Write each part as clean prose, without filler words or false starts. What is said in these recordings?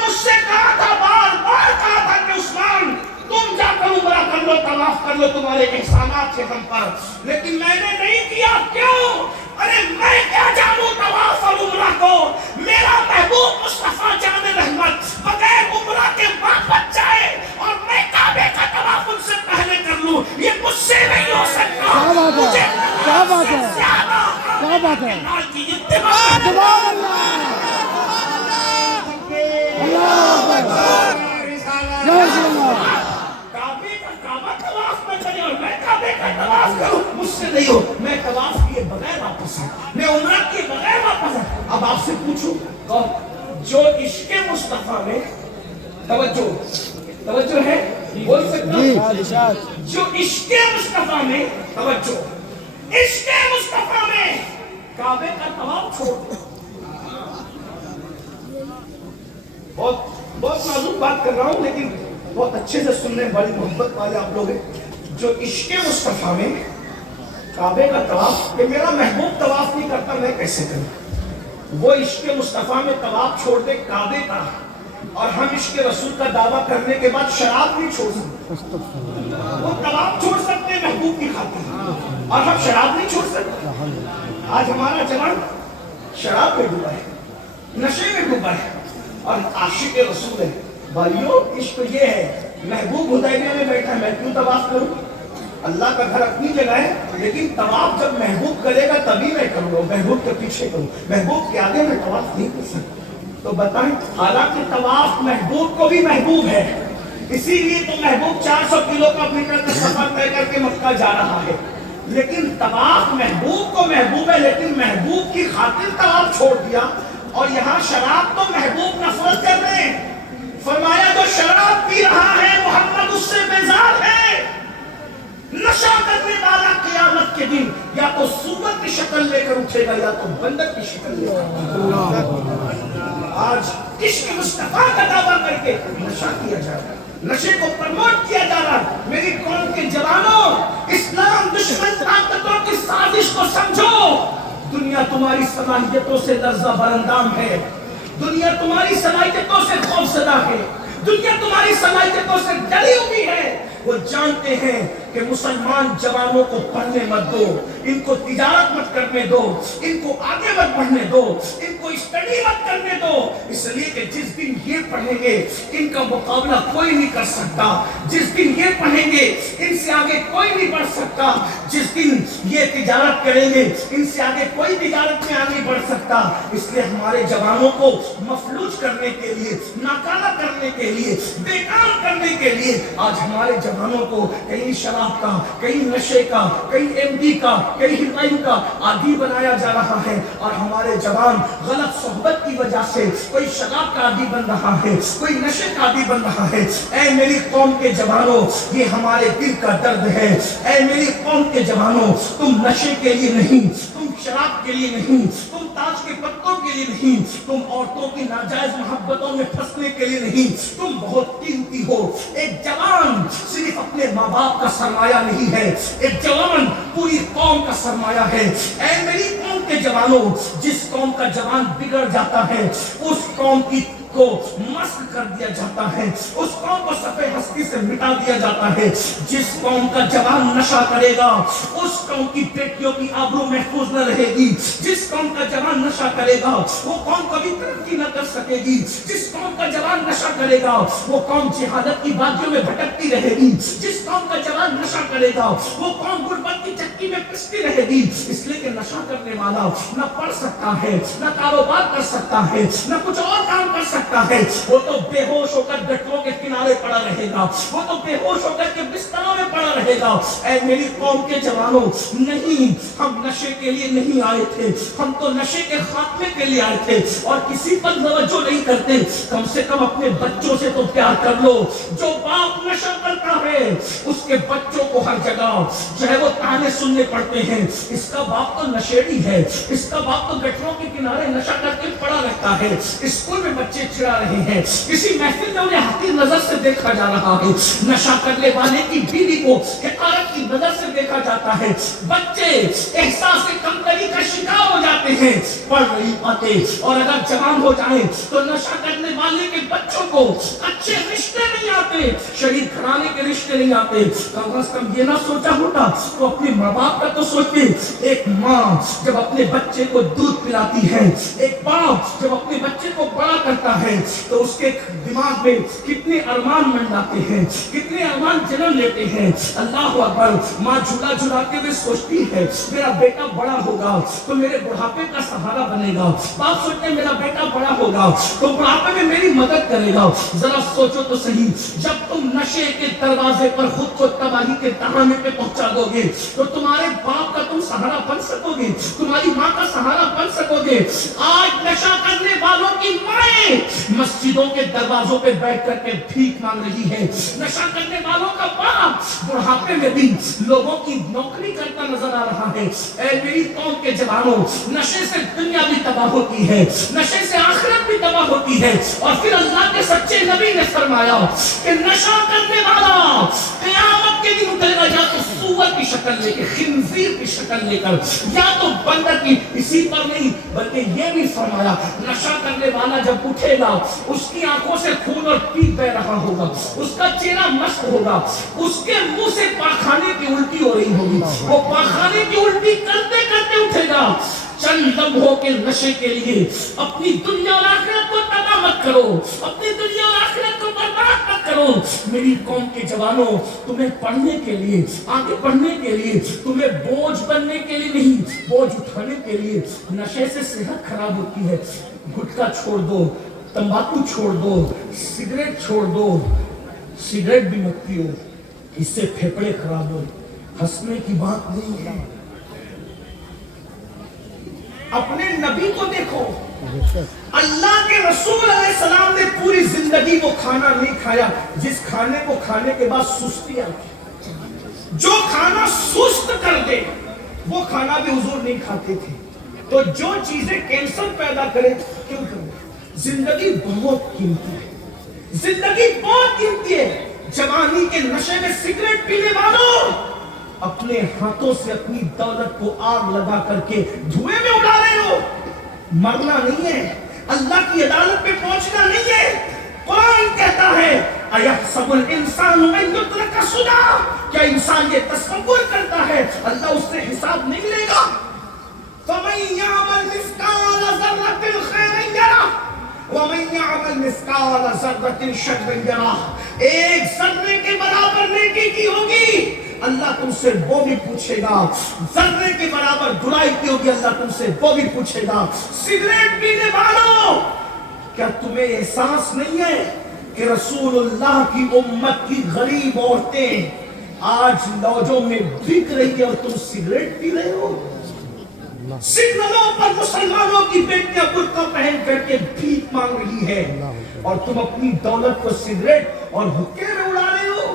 مجھ سے کہا تھا، بار بار کہا تھا کہ عثمان تم جا کر عمرہ کر لو، طواف کر لو، تمہارے احسانات ہیں ہم پر، لیکن میں نے نہیں کیا۔ کیوں؟ ارے میں کیا جانوں طواف اور عمرہ کو؟ میرا محبوب مصطفیٰ جان رحمت بغیر عمرہ کے واپس جائے اور میں کعبے کا طواف ان سے پہلے کر لوں، یہ مجھ سے نہیں ہو سکتا۔ کیا بات ہے، کیا بات ہے، مجھ سے نہیں ہو، میں طواف کیے بغیر واپس آؤں، میں عمرہ کیے بغیر واپس آؤں۔ اب آپ سے پوچھوں، جو عشق مصطفیٰ میں توجہ ہے، بول سکتا ہوں، جو عشق مصطفیٰ میں توجہ، عشق مصطفیٰ میں کعبے کا طواف چھوڑ دو۔ بہت نازک بات کر رہا ہوں لیکن بہت اچھے سے سننے، بڑی محبت والے آپ لوگ ہیں۔ جو عشق مصطفیٰ میں کعبے کا طواف، کہ میرا محبوب طواف نہیں کرتا میں کیسے کروں؟ وہ عشق مصطفیٰ میں طواف چھوڑ دے کعبے کا، اور ہم عشق رسول کا دعویٰ کرنے کے بعد شراب نہیں چھوڑ سکتے۔ وہ طواف چھوڑ سکتے ہیں محبوب کی خاطر، اور ہم شراب نہیں چھوڑ سکتے۔ آج ہمارا جوان شراب میں ڈوبا ہے، نشے میں ڈوبا ہے، اور عاشق رسول ہے۔ بھائیو، عشق یہ ہے، محبوب حدیبیہ میں بیٹھا ہے، میں کیوں طواف کروں؟ اللہ کا گھر اپنی جگہ ہے، لیکن طواف جب محبوب کرے گا تبھی میں کروں گا، محبوب کے پیچھے کروں، محبوب کے آگے میں طواف نہیں کر سکتا۔ تو بتائیں، حالانکہ طواف محبوب کو بھی محبوب ہے، اسی لیے تو محبوب 400 کلومیٹر کا سفر طے کر کے مکہ جا رہا ہے، لیکن طواف محبوب کو محبوب ہے، لیکن محبوب کی خاطر طواف چھوڑ دیا۔ اور یہاں شراب تو محبوب نفرت کر رہے ہیں، فرمایا جو شراب پی رہا ہے محمد اس سے بیزار ہے۔ نشہ کرنے والا قیامت کے دن یا تو سور کی شکل لے کر اٹھے گا یا تو بندر کی شکل لے کر۔ آج عشق مصطفیٰ کا دعویٰ کر کے نشہ کیا جا رہا ہے، نشے کو پروموٹ کیا جا رہا ہے۔ میری قوم کے جوانوں، اسلام دشمن طاقتوں کی سازش کو سمجھو۔ دنیا تمہاری صلاحیتوں سے لرزہ براندام ہے، دنیا تمہاری صلاحیتوں سے خوفزدہ ہے، دنیا تمہاری صلاحیتوں سے ڈری ہوئی ہے۔ وہ جانتے ہیں کہ مسلمان جوانوں کو پڑھنے مت دو، ان کو تجارت مت کرنے دو، ان کو آگے مت بڑھنے دو، ان کو اسٹڈی مت کرنے دو، اس لیے کہ جس دن یہ پڑھیں گے ان کا مقابلہ کوئی نہیں کر سکتا، جس دن یہ پڑھیں گے ان سے آگے کوئی نہیں بڑھ سکتا، جس دن یہ تجارت کریں گے ان سے آگے کوئی تجارت میں آگے بڑھ سکتا۔ اس لیے ہمارے جوانوں کو مفلوج کرنے کے لیے، ناکارہ کرنے کے لیے، بیکار کرنے کے لیے آج ہمارے جوانوں کو کہیں شراب کا، کہیں نشے کا، کہیں ایم ڈی کا، کہیں ہیروئن کا عادی بنایا جا رہا ہے، اور ہمارے جوان غلط صحبت کی وجہ سے کوئی شراب کا عادی بن رہا ہے، کوئی نشے کا عادی بن رہا ہے۔ اے میری قوم کے جوانوں، یہ ہمارے دل کا درد ہے۔ اے میری قوم کے جوانوں، تم نشے کے لیے نہیں، تم شراب کے لیے نہیں، تم تاج کے پتوں کے لیے نہیں، تم عورتوں کی ناجائز محبتوں میں پھنسنے کے لیے نہیں، تم بہت قیمتی ہو۔ ایک جوان صرف اپنے ماں باپ کا سرمایہ نہیں ہے، ایک جوان پوری قوم کا سرمایہ ہے۔ اے میری قوم کے جوانوں، جس قوم کا جوان بگڑ جاتا ہے اس قوم کی کو مسخ کر دیا جاتا ہے، اس قوم کو صفحہ ہستی سے مٹا دیا جاتا ہے۔ جس قوم کا جوان نشہ کرے گا اس قوم کی بیٹیوں کی آبرو محفوظ نہ رہے گی، جس قوم کا جوان نشہ کرے گا وہ قوم کبھی ترقی نہ کر سکے گی، جس قوم کا جوان نشہ کرے گا وہ قوم جہالت کی وادیوں میں بھٹکتی رہے گی، جس قوم کا جوان نشہ کرے گا وہ قوم غربت کی چکی میں پستی رہے گی۔ اس لیے کہ نشہ کرنے والا نہ پڑھ سکتا ہے، نہ کاروبار کر سکتا ہے، نہ کچھ اور کام کر سکتا ہے، وہ تو بے ہوش ہو کر گٹروں کے کنارے پڑا رہے گا، وہ تو بے ہوش ہو کر کے بستروں میں پڑا رہے گا۔ اے میری قوم کے جوانوں، نہیں، ہم نشے کے لیے نہیں آئے تھے، ہم تو نشے کے خاتمے کے لیے آئے تھے، اور کسی پر توجہ نہیں کرتے۔ کم سے کم اپنے بچوں سے تو پیار کر لو۔ جو باپ نشہ کرتا ہے اس کے بچوں کو ہر جگہ جو ہے وہ تانے سننے پڑتے ہیں، اس کا باپ تو نشیڑی ہے، اس کا باپ تو گٹروں کے کنارے نشہ کر کے پڑا رہتا ہے، اسکول میں بچے چڑھا رہے ہیں، کسی محفل میں انہیں حقیر نظر سے دیکھا جا رہا ہے۔ نشہ کرنے والے کی بیوی کو حقارت کی नजर से देखा जाता है। बच्चे एहसास कमतरी का शिकार हो जाते हैं, पढ़ नहीं पाते, और अगर जवान हो जाए तो नशा करने वाले के बच्चों को अच्छे रिश्ते नहीं आते, शरीर घराने के रिश्ते नहीं आते। कम से कम ये ना सोचा होता तो अपने माँ बाप का तो सोचते। एक माँ जब अपने बच्चे को दूध पिलाती है, एक बाप जब अपने बच्चे को बड़ा करता है, तो उसके दिमाग में कितने अरमान मंडाते हैं, कितने अरमान जन्म लेते हैं। अल्लाह अकबर। माँ झूला झुलाते हुए सोचती है मेरा बेटा बड़ा होगा तो मेरे बुढ़ापे का सहारा बनेगा। बाप सोचते मेरा बेटा बड़ा होगा तो बुढ़ापे में मेरी मदद करेगा। जरा सोचो तो सही, जब तुम नशे के दरवाजे पर खुद को तबाही के दहाने पे पहुंचा दोगे तो तुम्हारे बाप का तुम सहारा बन सकोगे, तुम्हारी माँ का सहारा बन सकोगे। आज नशा करने वालों की माएं मस्जिदों के दरवाजों पे बैठ करके भीख मांग रही है। नशा करने वालों का बाप बुढ़ापे में भी लोगों की नौकरी करता नजर आ रहा है। ऐ मेरी कौम के जवानों, नशे से दुनिया भी तबाह होती है, नशे से आखिरत भी तबाह होती है। और फिर अल्लाह के सच्चे नबी ने फरमाया कि नशा करने वाला क़यामत के दिन उठेगा या तो सूअर की शक्ल लेकर, खिंजीर की शक्ल लेकर, या तो बंदर की। इसी पर नहीं बल्कि ये भी फरमाया नशा करने वाला जब उठेगा उसकी आंखों से खून और पीप बह रहा होगा, उसका चेहरा मस्त होगा, उसके मुंह से पाखाने की उल्टी हो रही होगी, वो पाखाने की उल्टी करते करते उठेगा। चंद लम्हों के नशे के लिए अपनी दुनिया और आखिरत को तबाह मत करो, अपनी दुनिया और आखिरत को बर्बाद मत करो। मेरी कौम के जवानों, तुम्हें पढ़ने के लिए, आगे बढ़ने के लिए, तुम्हें बोझ बनने के लिए नहीं, बोझ उठाने के लिए। नशे से सेहत खराब होती है। गुटखा छोड़ दो, तंबाकू छोड़ दो, सिगरेट छोड़ दो, सिगरेट भी मत पियो, इससे फेफड़े खराब हो। हंसने की बात नहीं है। अपने नबी को देखो, अल्लाह के रसूल अलैहिस्सलाम ने पूरी जिंदगी वो खाना नहीं खाया जिस खाने को खाने के बाद सुस्ती आती। जो खाना सुस्त कर दे वो खाना भी हुजूर नहीं खाते थे। तो जो चीजें कैंसर पैदा करे क्यों करें? जिंदगी बहुत कीमती है, जिंदगी बहुत कीमती है। जवानी के नशे में सिगरेट पीने वालों, अपने हाथों से अपनी दौलत को आग लगा करके धुएं में उड़ा रहे हो। मरना नहीं है, अल्लाह की अदालत में पहुंचना नहीं है। कुरान कहता है अयहसबुल इंसानु अन युत्रका सुदा, क्या इंसान ये तसव्वुर करता है अल्लाह उससे हिसाब नहीं लेगा? फमन यअमल मिस्काल ज़र्रतिन खैरन यरह वमन यअमल मिस्काल ज़र्रतिन शर्रन यरह। एक ज़र्रे के बराबर नेकी की होगी, अल्लाह तुमसे वो भी पूछेगा। ज़र्रे के बराबर बुराई की होगी, अल्लाह तुमसे वो भी पूछेगा। सिगरेट पीने वालों, क्या तुम्हें एहसास नहीं है कि रसूलुल्लाह की उम्मत की गरीब औरतें आज लॉजों में बिक रही है और तुम सिगरेट पी रहे हो? सिग्नलों पर मुसलमानों की बेटियां बुर्का पहन करके भीख मांग रही है और तुम अपनी दौलत को सिगरेट और हुक्के में उड़ा रहे हो।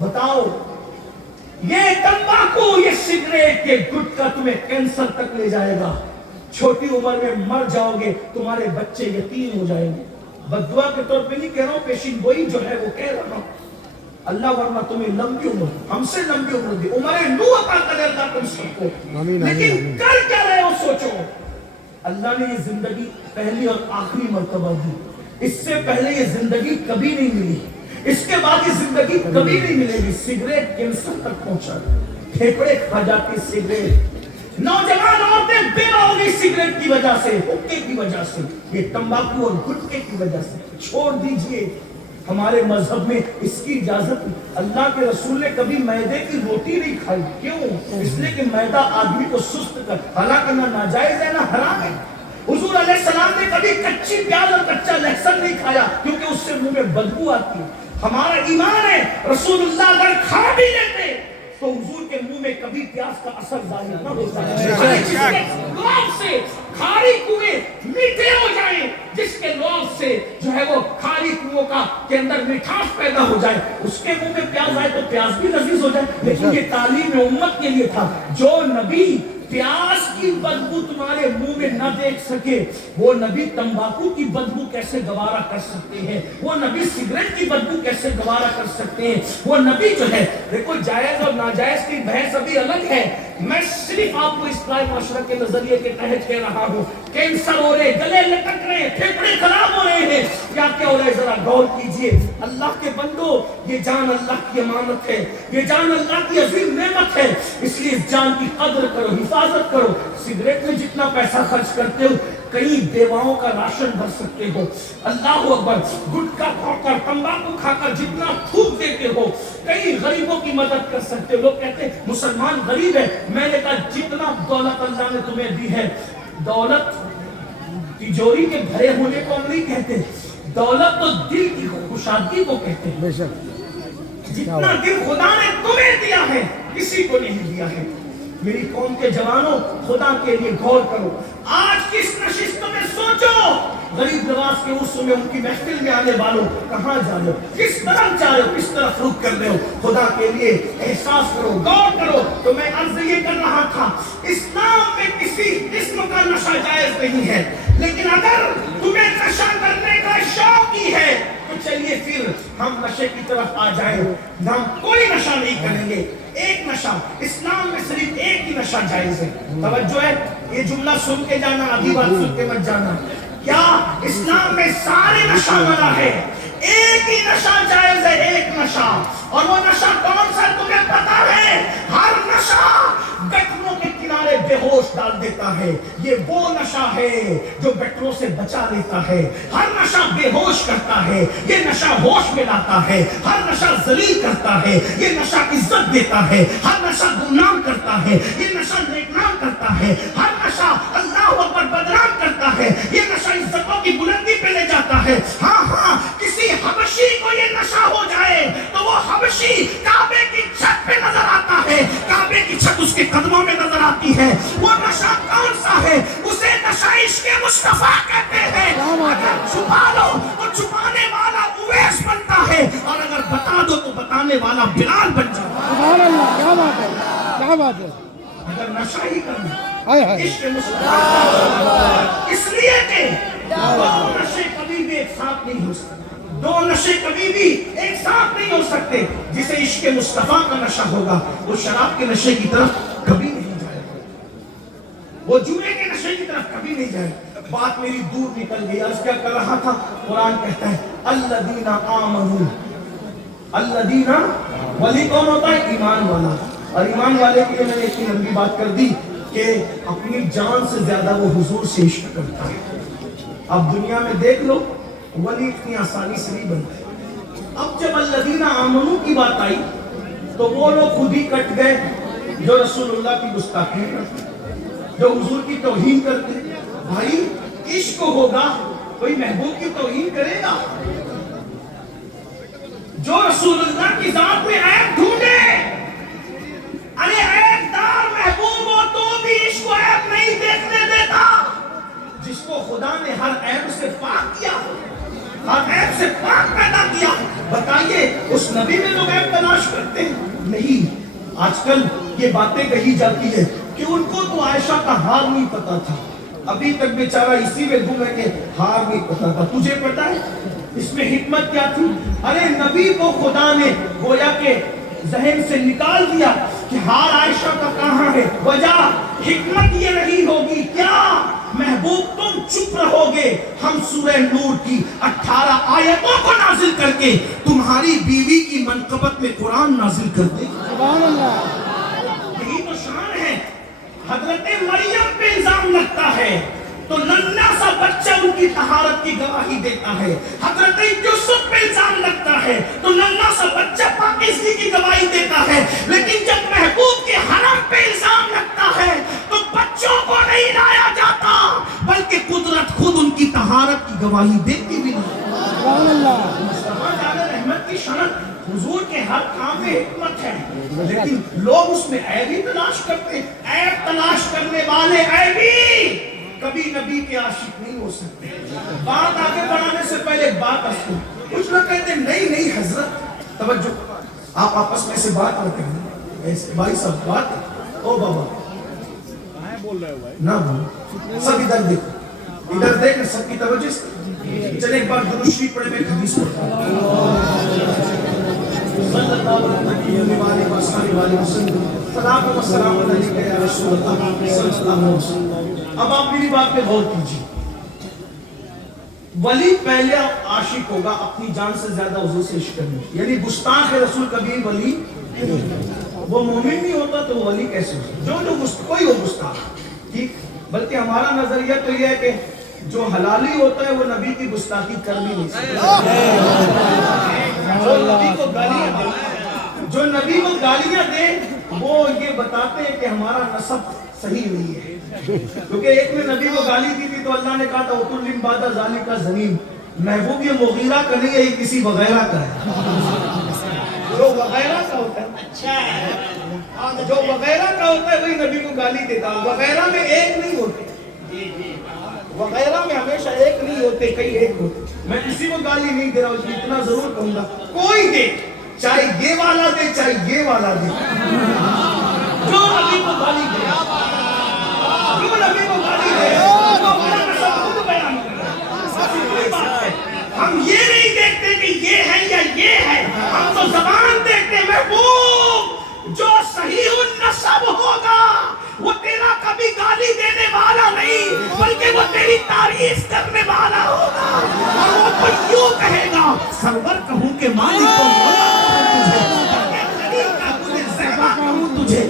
बताओ, ये तंबाकू, ये सिगरेट, ये गुटखा तुम्हें कैंसर तक ले जाएगा। छोटी उम्र में मर जाओगे, तुम्हारे बच्चे यतीम हो जाएंगे। बद्दुआ के तौर पे नहीं कह रहा हूं, पेशिन गोई जो है वो कह रहा हूं। अल्लाह वरना तुम्हें लंबी उम्र, हमसे लंबी उम्र दी, उम्र नू अता करेगा तुम सबको। लेकिन कर क्या रहे हो सोचो। अल्लाह ने ये जिंदगी पहली और आखिरी मर्तबा दी, इससे पहले ये जिंदगी कभी नहीं मिली, इसके बाद ये जिंदगी कभी नहीं मिलेगी। सिगरेट कैंसर तक पहुंचा, फेफड़े खा जाती सिगरेट। नौजवान औरतें बेवा हो गई सिगरेट की वजह से, हुक्के की वजह से, ये तंबाकू और गुटखे की वजह से। छोड़ दीजिए, हमारे मजहब में इसकी इजाजत। अल्लाह के रसूल ने कभी मैदे की रोटी नहीं खाई। क्यों? इसलिए कि मैदा आदमी को सुस्त कर, हालांकि ना नाजायज है ना हराम है। हुजूर अलैहिस्सलाम ने कभी कच्ची प्याज और कच्चा लहसुन नहीं खाया क्योंकि उससे मुंह में बदबू आती है। हमारा ईमान है, रसूलुल्लाह अगर खा भी लेते तो हुजूर के मुंह में कभी प्याज का असर जाहिर न होता है। जिसके लौट से खारी कुएं मीठे हो जाए, जिसके लौट से जो है वो खारी कुओं का के अंदर मिठास पैदा हो जाए, उसके मुंह में प्याज आए तो प्याज भी लजीज हो जाए। लेकिन ये तालीम उम्मत के लिए था। जो नबी प्याज की बदबू तुम्हारे मुंह में न देख सके, वो नबी तंबाकू की बदबू कैसे गवारा कर सकते हैं? वो नबी सिगरेट की बदबू कैसे गवारा कर सकते हैं? वो नबी जो है, देखो जायज और नाजायज की बहस अभी अलग है, मैं सिर्फ आपको इस्लामी माशरा के नजरिए के तहत कह रहा हूँ। कैंसर हो रहे, गले लटक रहे, फेफड़े खराब हो रहे हैं, क्या क्या हो रहा है, जरा गौर कीजिए। अल्लाह के बंदो, ये जान अल्लाह की अमानत है, ये जान अल्लाह की अजीम नेमत है, इसलिए इस जान की कद्र करो, हिफाजत करो। सिगरेट में जितना पैसा खर्च करते हो, कई बेवाओं का राशन भर सकते हो। अल्लाह अकबर। गुटखा खाकर, तंबाकू खाकर जितना थूक देते हो, कई गरीबों की मदद कर सकते हो। लोग कहते हैं मुसलमान गरीब है, मैंने कहा जितना दौलत अल्लाह ने तुम्हें दी है, दौलत तिजोरी के भरे होने को हम नहीं कहते, दौलत तो दिल की खुशहाली को कहते हैं। जितना दिल खुदा ने तुम्हें दिया है, किसी को नहीं दिया है। मेरी कौम के जवानों, खुदा के लिए गौर करो। आज किस नशिस्त में सोचो, गरीब नवाज के उस में उनकी महफिल में आने वालों कहां जा रहे हो, किस तरफ जा रहे हो, किस तरफ रुख कर रहे हो? खुदा के लिए एहसास करो, गौर करो। तो मैं अर्ज ये कर रहा था, इस्लाम में किसी किस्म का नशा जायज नहीं है, लेकिन अगर तुम्हें नशा करने का शौक ही है तो चलिए फिर हम नशे की तरफ आ जाए। हम कोई नशा नहीं करेंगे, एक नशा, इस्लाम में सिर्फ एक ही नशा जायज है। तवज्जो है, ये जुमला सुन के जाना, आधी बात सुन के मत जाना। क्या इस्लाम में सारे नशा मना है? एक ही नशा जायज है, एक नशा। और वो नशा कौन सा तुम्हें पता है? हर नशा गटरों के किनारे बेहोश डाल देता है। ये वो नशा है जो गटरों से बचा लेता है। हर नशा बेहोश करता है, ये नशा होश में लाता है। हर नशा जलील करता है, ये नशा इज्जत देता है। हर नशा गुमनाम करता है, ये नशा नेकनाम करता है। हर नशा अल्लाह अकबर बदनाम करता है, ये नशा इज्जतों की बुलंदी पे ले जाता है। हाँ हाँ, किसी हबशी को ये नशा हो जाए तो वो हबशी काबे की छत पे नजर आता है, काबे की छत उसके कदमों में नजर आती है। वो नशा कौन सा है? उसे नशा इश्क़े मुस्तफा कहते हैं। अगर छुपा लो तो छुपाने वाला उवैस बनता है, और अगर बता दो तो बताने वाला बिलाल बन जाता है। सुभान अल्लाह, क्या बात है, क्या बात है। अगर नशा ही करना हाय हाय, इश्क़े मुस्तफा, इसलिए कि दो नशे कभी भी एक साथ नहीं हो सकते, दो नशे कभी भी एक साथ नहीं हो सकते। जिसे इश्क़े मुस्तफा का नशा होगा, वो शराब के नशे की तरफ कभी नहीं जाएगा, वो जुए के नशे की तरफ कभी नहीं जाएगा। बात मेरी दूर निकल गई। आज क्या कर रहा था? कुरान कहता है अल्लदीना आमनू, अल्लदीना, वली कौन होता है? ईमान वाला। और ईमान वाले के लिए मैंने इतनी लंबी बात कर दी कि अपनी जान से ज्यादा वो हुजूर से इश्क करता है। अब दुनिया में देख लो, वली इतनी आसानी से नहीं बनते। अब जब अल्लदीना आमनू की बात आई तो वो लोग खुद ही कट गए जो रसूलुल्लाह की गुस्ताखी करते, जो हुजूर की तौहीन करते। भाई इश्क होगा, कोई महबूब की तौहीन करेगा? जो रसूलुल्लाह की जात में ऐब ढूंढे, अरे ऐबदार महबूब हो तो भी इश्क ऐब नहीं देखने देता। जिसको खुदा ने हर ऐब से पाक किया, हर ऐब से पाक पैदा किया, बताइए उस नबी में लोग ऐब तलाश करते हैं? नहीं। आजकल ये बातें कही जाती है कि उनको तो आयशा का हार नहीं पता था, अभी तक बेचारा इसी में घूम के हार नहीं पता था। तुझे पता है इसमें हिकमत क्या थी? अरे नबी को खुदा ने गोया के जहन से निकाल दिया कि हार आयशा का कहां है। वजह हिकमत ये रही होगी क्या? महबूब तुम चुप रहोगे, हम सूरह नूर की 18 आयतों को नाजिल करके तुम्हारी बीवी की मनकबत में कुरान नाजिल कर दे। सुभान अल्लाह, यही तो शान है। हजरत मरियम पे इल्जाम लगता है तो नन्हा सा बच्चा उनकी तहारत की गवाही देता है। हजरत यूसुफ पे इल्जाम लगता है तो नन्हा सा बच्चा पाकिस्तानी की गवाही देता है। लेकिन जब महबूब के हरम पे इल्जाम लगता है तो बच्चों को नहीं लाया जाता, बल्कि कुदरत खुद उनकी तहारत की गवाही देती भी नहीं। सुभान अल्लाह, रहमत की शरत, हुजूर के हर काम में हिकमत है, लेकिन लोग उसमें ऐब ही तलाश करते। ऐब तलाश करने वाले ऐबी कभी नबी के आशिक नहीं हो सकते। बात आगे बढ़ाने से पहले बात असो। कुछ लोग कहते हैं नहीं नहीं हजरत, तवज्जो, आप आपस में से बात करते हैं ऐसे भाई सब बात। ओ बाबा ना बोलो, सब इधर देखो, इधर देख, सबकी तवज्जो से। चले एक बार दुरूद शरीफ पढ़े, मैं एक हदीस पढ़ता हूं। सल्लल्लाहु अलैहि वसल्लम, सलाम व सलाम अलैका या रसूल अल्लाह सल्लल्लाहु अलैहि वसल्लम। अब आप मेरी बात पे गौर कीजिए। वली पहले आशिक होगा अपनी जान से ज्यादा हुजूर से इश्क करने, यानी गुस्ताख रसूल कभी वली, वो मोमिन नहीं होता तो वली कैसे हो? जो कोई हो गुस्ताख, ठीक। बल्कि हमारा नजरिया तो यह है कि जो हलाली होता है वो नबी की गुस्ताखी कर भी नहीं सकता। जो नबी को गालियां दे, जो नबी को गालियां दे, वो ये बताते हैं कि हमारा नसब सही नहीं है। क्योंकि एक ने नबी को गाली दी थी तो अल्लाह ने कहा था उतुल्लिम बादा ज़ालिका ज़नीम, महबूब ये मुगीरा का नहीं है, ये किसी वगैरह का है। जो वगैरह का होता है, अच्छा है, जो वगैरह का होता है वही नबी को गाली देता है। वगैरह में एक नहीं होते, वगैरह में हमेशा एक नहीं होते, कई एक होते। मैं किसी को गाली नहीं दे रहा हूँ, इतना जरूर कहूंगा, कोई दे, चाहे ये वाला दे चाहे ये वाला दे, जो नबी को गाली दे, जो नबी को गाली दे, तो अपना नसब खुद बयान करे। हम ये नहीं देखते कि ये है या ये है, हम तो ज़बान देखते हैं। महबूब जो सही नसब होगा वो तेरा कभी गाली देने वाला नहीं, बल्कि वो तेरी तारीफ करने वाला होगा। और वो तो यूं कहेगा, सरवर कहूं के मालिक को तुझे,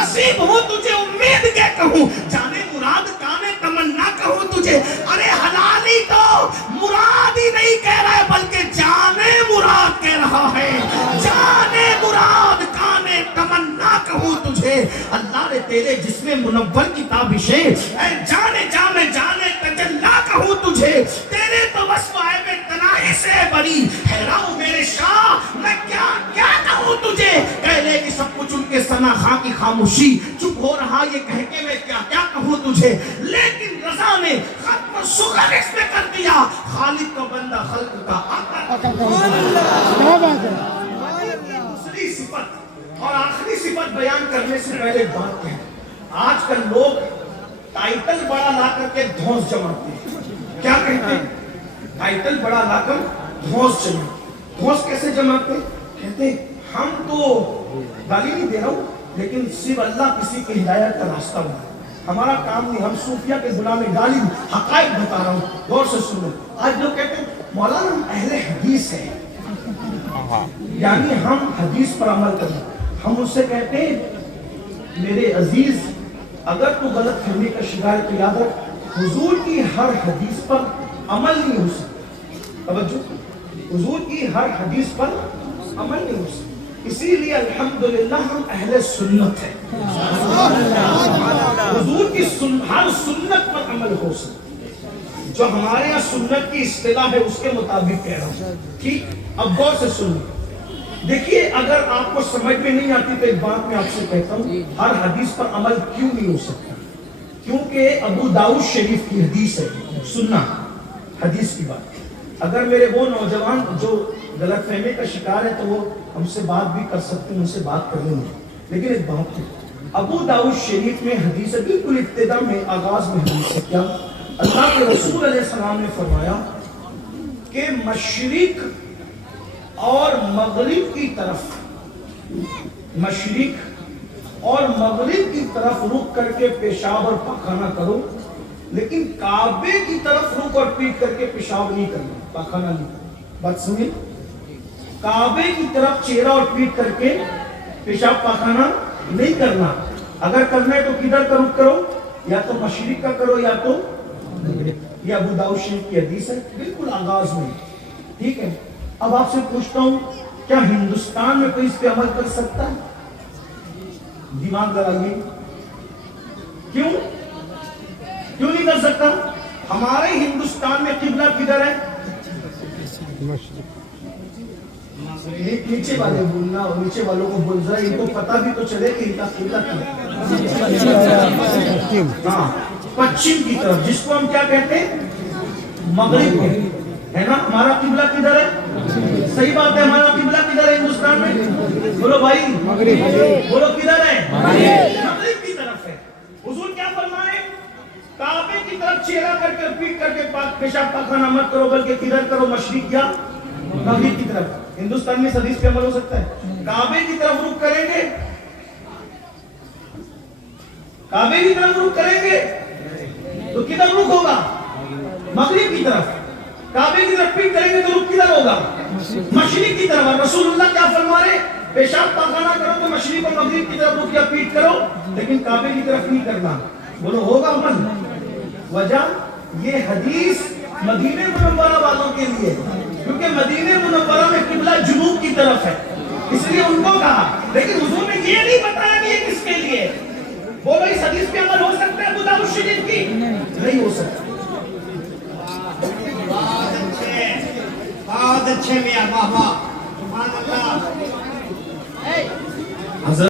नसीब हूँ तुझे, उम्मीद के कहूँ, जाने मुराद काने तमन्ना कहूँ तुझे। अरे हलाली तो मुराद ही नहीं कह रहा है, बल्कि जाने मुराद कह रहा है। जाने मुराद काने तमन्ना कहूँ तुझे, अल्लाह ने तेरे जिसमें मुनव्वर की ताबिशें, जाने जाने जाने तजल्ला कहूँ तुझे। तेरे तो बस वाहिब तनाही से बड़ी हैरान मेरे शाह, मैं क्या क्या कहूँ तुझे। कहले कि सब कुछ उनके सना खां की खामोशी, चुप हो रहा ये कह के मैं क्या क्या कहूँ तुझे। लेकिन रज़ा ने खत्म सुगर इसमें कर दिया, खालिद का बंदा खल्क का आका। दूसरी सिफत और आखिरी सिफत बयान करने से पहले बात है, आजकल लोग टाइटल बड़ा ला करके धौंस जमाते हैं। क्या कहते हैं? टाइटल बड़ा लाकर धौंस जमाते। धौंस कैसे जमाते? कहते हैं हम तो गाली नहीं दे रहा हूँ, लेकिन सिर्फ अल्लाह किसी की हिदायत का रास्ता बना, हमारा काम नहीं, हम सूफिया के गुलाम में गाली हकायत बता रहा हूँ, गौर से सुनो। आज लोग कहते हैं मौलाना हम अहले हदीस है, यानी हम हदीस पर अमल करें। हम उससे कहते हैं मेरे अजीज, अगर तू गलत फहमी का शिकार है तो याद रख, हुजूर की हर हदीस पर अमल नहीं हो सकता। तवज्जो, हुजूर की हर हदीस पर अमल नहीं हो सकता। इसीलिए अल्हम्दुलिल्लाह हम अहले सुन्नत हैं। हुजूर की हर सुन्नत पर अमल हो सकता। जो हमारे यहाँ सुन्नत की इस्तिलाह है उसके मुताबिक कह रहा हूँ, ठीक। अब गौर से सुनो, देखिए अगर आपको समझ में नहीं आती तो एक बात मैं आपसे कहता हूँ, हर हदीस पर अमल क्यों नहीं हो सकता? क्योंकि अबू दाऊद शरीफ की हदीस है, सुन्ना हदीस की बात। अगर मेरे वो नौजवान जो गलत फहमी का शिकार है तो वो हमसे बात भी कर सकते हैं, उनसे बात कर लेंगे। लेकिन एक बात है, अबू दाऊद शरीफ में हदीस है, बिल्कुल इब्तिदा में आगाज में हदीस है, क्या अल्लाह के रसूल अलैहिस्सलाम ने फरमाया कि मशरिक और मगरिब की तरफ, मशरिक और मगरिब की तरफ रुक करके पेशाब और पखाना करो, लेकिन काबे की तरफ रुक और पीट करके पेशाब नहीं करना, पखाना नहीं करना। बात सुनिए, काबे की तरफ चेहरा और पीट करके पेशाब पखाना नहीं करना। अगर करना है तो किधर का रुख करो, या तो मशरिक का करो या तो ये अबू दाऊद शरीफ की हदीस है, बिल्कुल आगाज में, ठीक है। अब आपसे पूछता हूं, क्या हिंदुस्तान में कोई इस पे अमल कर सकता है? दिमाग लगाइए, क्यों क्यों नहीं कर सकता? हमारे हिंदुस्तान में किबला किधर है? नीचे वाले बोलना, और नीचे वालों को बोल रहा है, इनको पता भी तो चले कि इनका किबला क्या है। हाँ, पश्चिम की तरफ, जिसको हम क्या कहते हैं? मगरिब है ना। हमारा किबला किधर है? सही बात है, हमारा किबला किधर है हिंदुस्तान में? बोलो भाई, बोलो किधर है? मगरिब की तरफ है। हुजूर क्या फरमाते हैं? کی طرف چہرہ کر کے پیٹ کر کے پیشاب پاخانہ مت کرو بلکہ کدھر کرو؟ مشرق یا مغرب کی طرف۔ ہندوستان میں اس حدیث پہ عمل ہو سکتا ہے؟ کعبے کی طرف رخ کریں گے؟ کعبے کی طرف رخ کریں گے تو کدھر رخ ہوگا؟ مغرب کی طرف۔ کعبے کی طرف پیٹ کریں گے تو رخ کدھر ہوگا؟ مشرق کی طرف۔ اور رسول اللہ کیا فرما رہے؟ پیشاب پاخانہ کرو تو مشرق اور مغرب کی طرف رخ یا پیٹ کرو، لیکن کعبے کی طرف نہیں کرنا۔ بولو ہوگا عمل؟ وجہ یہ حدیث مدینہ منورہ والوں کے لیے، کیونکہ مدینہ منورہ میں قبلہ جنوب کی طرف ہے، اس لیے ان کو کہا، لیکن حضور نے یہ نہیں بتایا کہ یہ کس کے لیے۔ بولو اس حدیث پہ عمل ہو سکتا ہے ابو داؤد شریف کی؟ نہیں ہو سکتا۔ بہت اچھے میاں، واہ واہ، سبحان اللہ۔